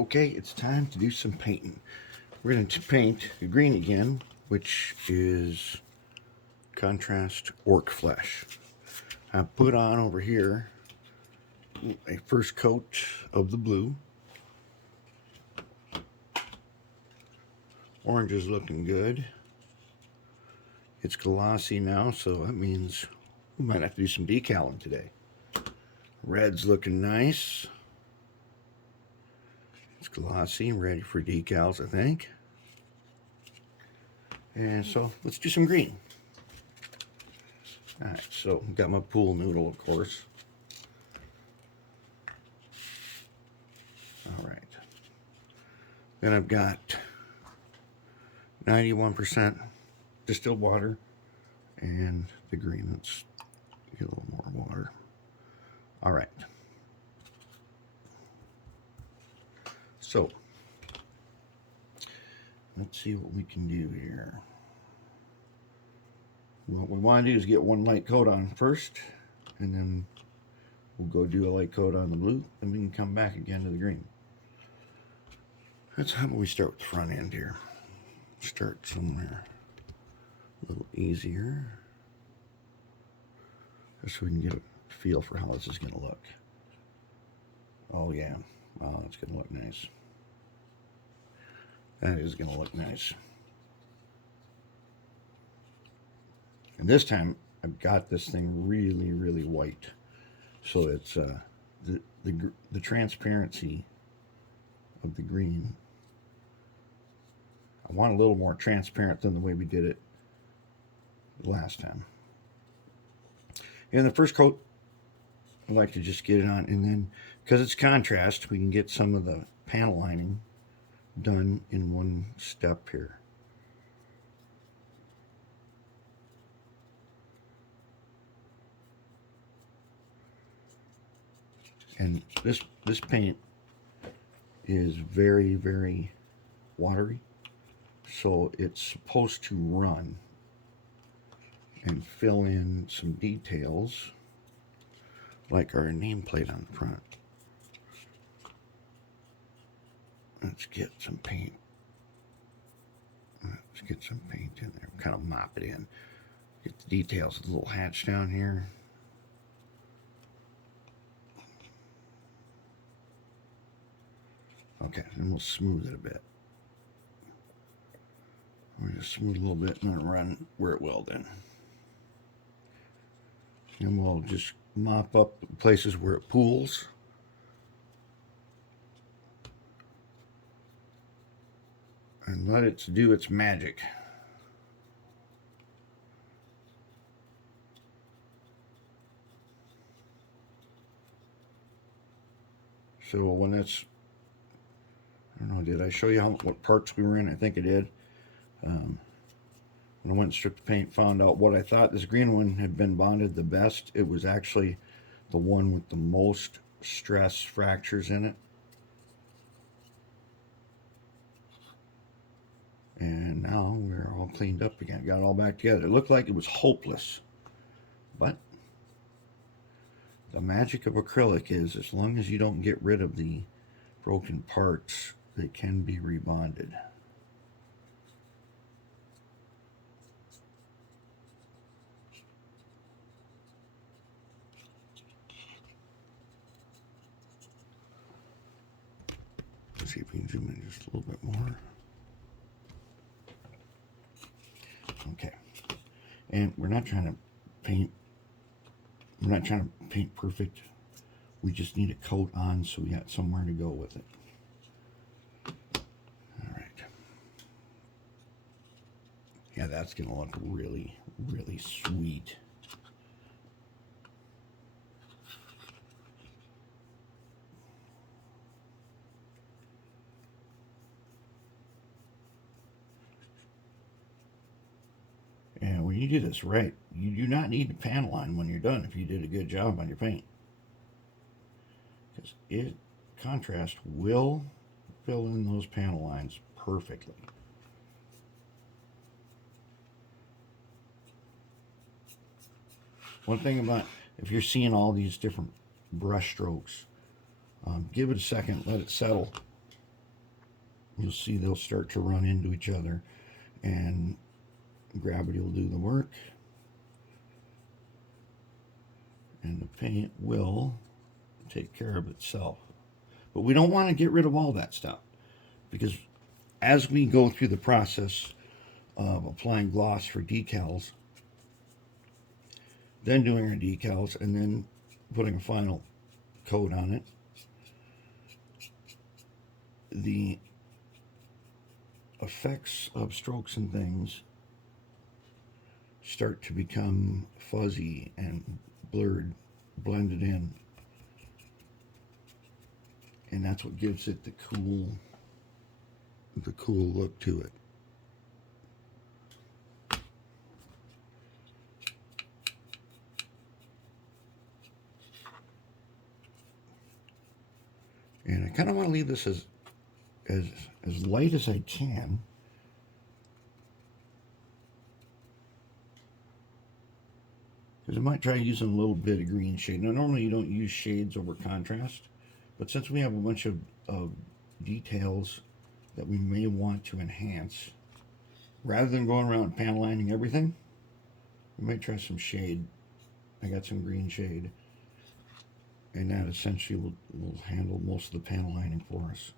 Okay, it's time to do some painting. We're going to paint the green again, which is contrast orc flesh. I put on over here a first coat of the blue. Orange is looking good. It's glossy now, so that means we might have to do some decaling today. Red's looking nice. It's glossy, ready for decals, I think. And so let's do some green. All right, so I've got my pool noodle, of course. All right. Then I've got 91% distilled water and the green. Let's get a little more water. All right. So let's see what we can do here. What we want to do is get one light coat on first, and then we'll go do a light coat on the blue, and we can come back again to the green. That's how we start with the front end here. Start somewhere a little easier, just so we can get a feel for how this is going to look. Oh yeah, wow, that's going to look nice. That is going to look nice. And this time I've got this thing really, really white, so it's the transparency of the green. I want a little more transparent than the way we did it last time. And the first coat, I like to just get it on, and then because it's contrast, we can get some of the panel lining done in one step here. And this paint is very, very watery, so it's supposed to run and fill in some details like our nameplate on the front. Let's get some paint. Let's get some paint in there. Kind of mop it in. Get the details of the little hatch down here. Okay, and we'll smooth it a bit. We'll just smooth a little bit and then run where it will then. And we'll just mop up the places where it pools. And let it do its magic. So when that's, I don't know, did I show you what parts we were in? I think I did. When I went and stripped the paint, found out what I thought this green one had been bonded the best. It was actually the one with the most stress fractures in it. And now we're all cleaned up again, got it all back together. It looked like it was hopeless, but the magic of acrylic is as long as you don't get rid of the broken parts, they can be rebonded. Let's see if we can zoom in just a little bit more. Okay, and we're not trying to paint perfect. We just need a coat on so we got somewhere to go with it. All right. Yeah, that's gonna look really, really sweet. And when you do this right, you do not need to panel line when you're done if you did a good job on your paint. Because contrast will fill in those panel lines perfectly. One thing about, if you're seeing all these different brush strokes, give it a second, let it settle, you'll see they'll start to run into each other, and gravity will do the work, and the paint will take care of itself. But we don't want to get rid of all that stuff, because as we go through the process of applying gloss for decals, then doing our decals, and then putting a final coat on it, the effects of strokes and things start to become fuzzy and blurred, blended in, and that's what gives it the cool look to it. And I kind of want to leave this as light as I can. Because I might try using a little bit of green shade. Now, normally you don't use shades over contrast, but since we have a bunch of details that we may want to enhance, rather than going around panel lining everything, we might try some shade. I got some green shade, and that essentially will handle most of the panel lining for us.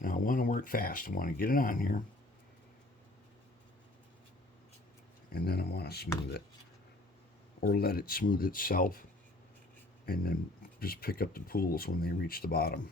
Now I want to work fast. I want to get it on here, and then I want to smooth it, or let it smooth itself, and then just pick up the pools when they reach the bottom.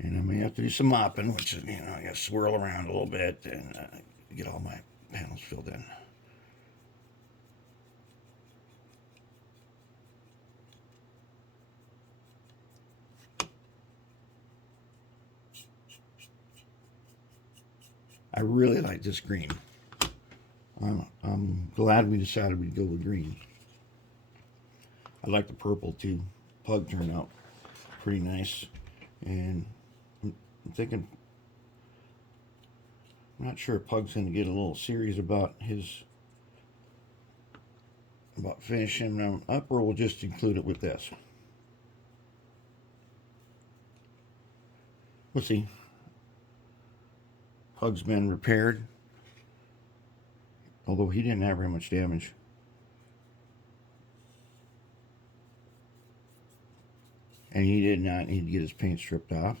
And I may have to do some mopping, which is, I gotta swirl around a little bit and get all my panels filled in. I really like this green. I'm glad we decided we'd go with green. I like the purple too. Pug turned out pretty nice, and I'm thinking, I'm not sure if Pug's going to get a little serious about finishing them up, or we'll just include it with this. We'll see. Pug's been repaired, although he didn't have very much damage. And he did not need to get his paint stripped off.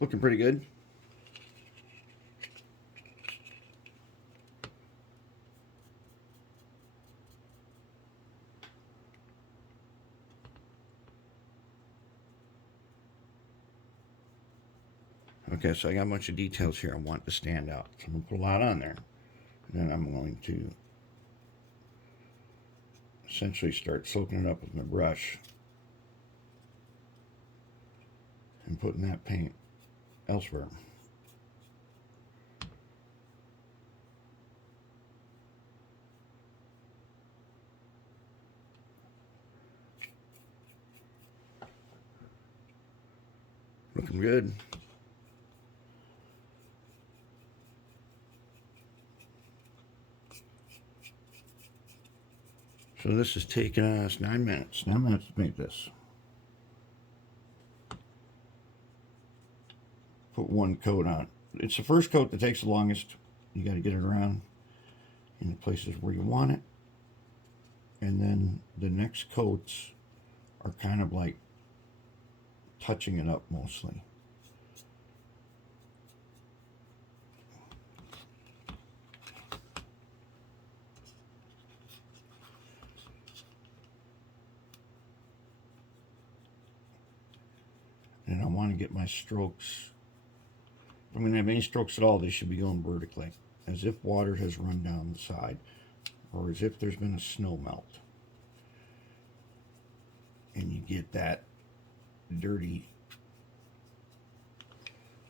Looking pretty good. Okay, so I got a bunch of details here I want to stand out. So I'm going to put a lot on there. And then I'm going to essentially start soaking it up with my brush and putting that paint elsewhere. Looking good. So this has taken us 9 minutes. 9 minutes to make this. Put one coat on. It's the first coat that takes the longest. You got to get it around in the places where you want it. And then the next coats are kind of like touching it up mostly. And I want to get my strokes, if I'm going to have any strokes at all, they should be going vertically. as if water has run down the side, or as if there's been a snow melt. And you get that dirty,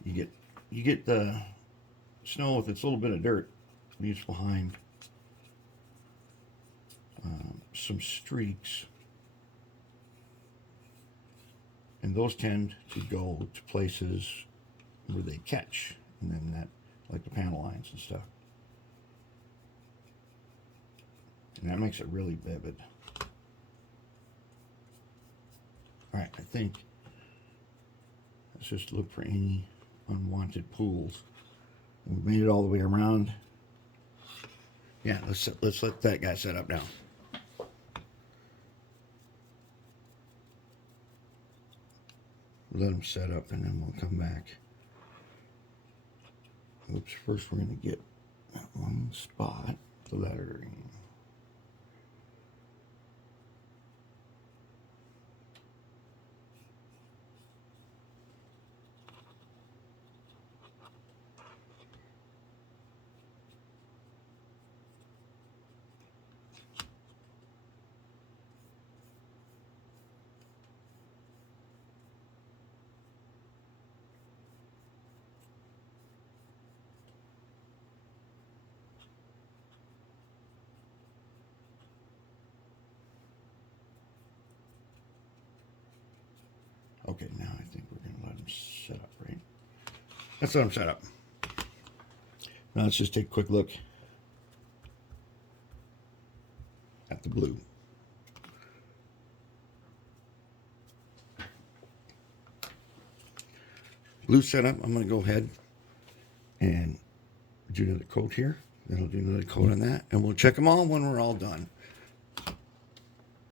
you get the snow with its little bit of dirt leaves behind some streaks, and those tend to go to places where they catch, and then that, like the panel lines and stuff, and that makes it really vivid. All right, I think let's just look for any unwanted pools. We've made it all the way around. Yeah, let's let that guy set up now. Let him set up, and then we'll come back. Oops, first we're going to get that one spot, the lettering. Okay, now I think we're going to let him set up, right? Let's let him set up. Now let's just take a quick look at the blue. Blue setup, I'm going to go ahead and do another coat here. Then I'll do another coat on that, and we'll check them all when we're all done.